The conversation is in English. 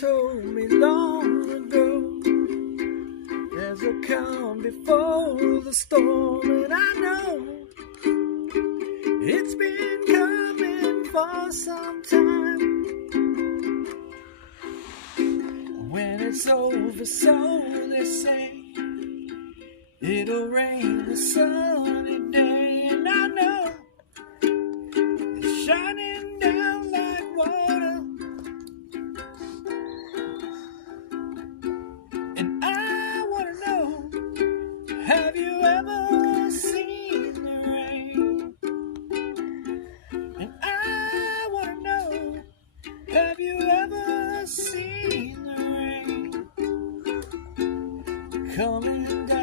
told me long ago there's a calm before the storm, and I know it's been coming for some time. When it's over, so they say, it'll rain a sunny day, and I know it's shining down like water. And I want to know, have you ever seen the rain? And I want to know, have you ever seen the rain coming down?